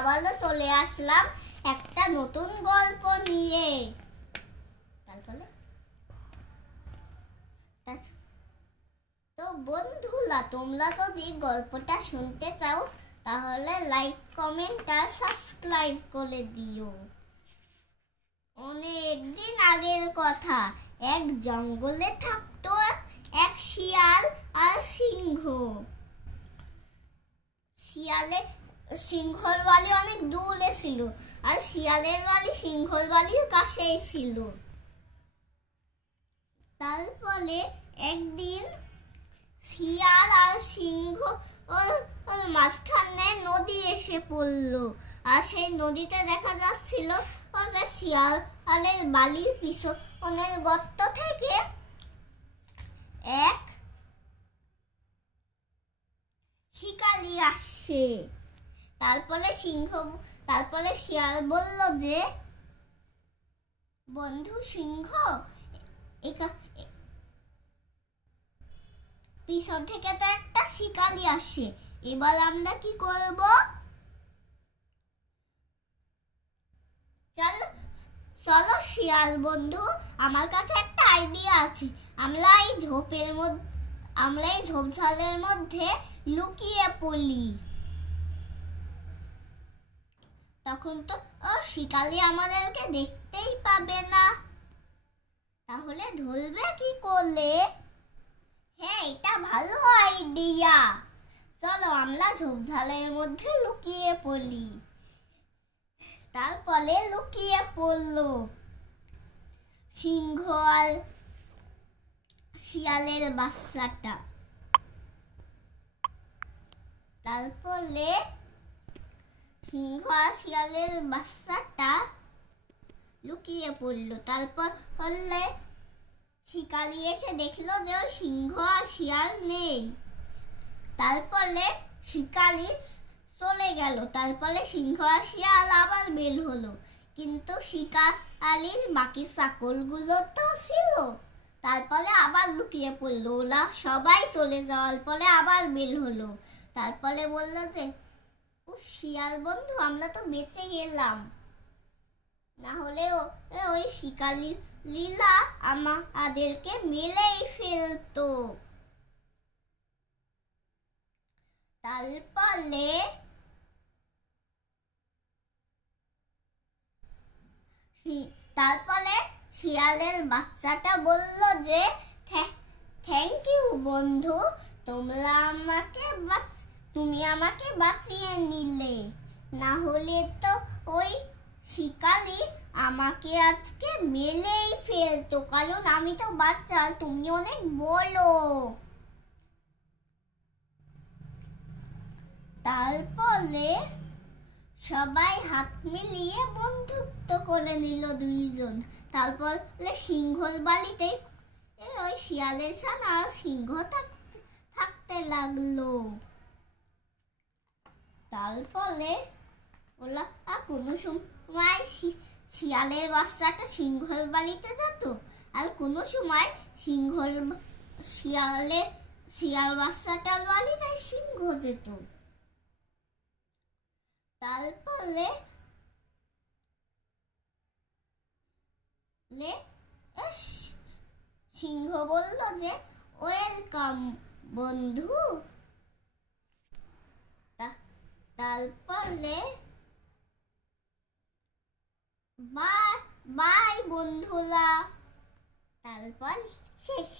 আবারও চলে আসলাম একটা নতুন গল্প নিয়ে। তো বন্ধুরা, তোমরা যদি গল্পটা শুনতে চাও তাহলে লাইক, কমেন্ট আর সাবস্ক্রাইব করে দিও। অনেক দিন আগের কথা, এক জঙ্গলে থাকতো এক শিয়াল আর সিংহ। সিংহর বাড়ি অনেক দূরে ছিল আর শিয়ালের বাড়ি সিংহর বাড়ির কাছেই ছিল। তারপরে একদিন শিয়াল আর সিংহ ওর মাঝখানে নদী এসে পড়লো। আর সেই নদীতে দেখা যাচ্ছিল যে শিয়ালের বাড়ির পিছনের গর্ত থেকে এক শিকারী আসছে। তারপরে শিয়াল বলল যে, বন্ধু সিংহ, পিছন থেকে তো একটা শিকারী আসছে, এবার আমরা কি করব? চলো শিয়াল বন্ধু, আমার কাছে একটা আইডিয়া আছে। আমরা এই ঝোপঝাড়ের মধ্যে লুকিয়ে পড়ি। তখন তো শিকারী আমাদেরকে দেখতেই পাবে না। তাহলে ধরবে কি করলে? হ্যাঁ, এটা ভালো আইডিয়া। চলো আমরা ঝোপঝাড়ের মধ্যে লুকিয়ে পড়ি। তারপরে লুকিয়ে পড়লো সিংহ আর শিয়ালের বাচ্চাটা। তারপরে সিংহ আর শিয়ালের বাচ্চাটা লুকিয়ে পড়লো। তারপর শিকারী এসে দেখলো যে সিংহ আর শিয়াল নেই। তারপরে শিকারী চলে গেল। তারপরে সিংহ আর শিয়াল আবার বের হলো, কিন্তু শিকারীর বাকি চাকরগুলো তো ছিল। তারপরে আবার লুকিয়ে পড়লো। ওরা সবাই চলে যাওয়ার পরে আবার বের হলো। তারপরে বললো যে, শিয়াল বন্ধু, আমরা তো বেঁচে গেলাম, না হলে ওই শিকারী লীলা আমাদেরকে মেরেই ফেলতো। তারপরে শিয়ালের বাচ্চাটা বলল যে, থ্যাংক ইউ বন্ধু, তুমি আমাকে বাঁচিয়ে নিলে, না হলে তো ওই শিকারী আমাকে আজকে মেরেই ফেলতো, কারণ আমি তো বাচ্চা, তুমি অনেক বড়। তারপরে সবাই হাত মিলিয়ে বন্ধুত্ব করে নিল দুইজন। তারপর সিংহর বাড়িতে ওই শিয়ালের সাথে আর সিংহ থাকতে লাগলো। তারপরে ওরা কোনো সময় শিয়ালের বাচ্চাটা সিংহর বাড়িতে যেত, আর কোনো সময় শিয়াল বাচ্চাটার বাড়িতে সিংহ যেত। তারপরে সিংহ বলল যে, ওয়েলকাম বন্ধু। তারপরে বাই বন্ধুরা। তারপর শেষ।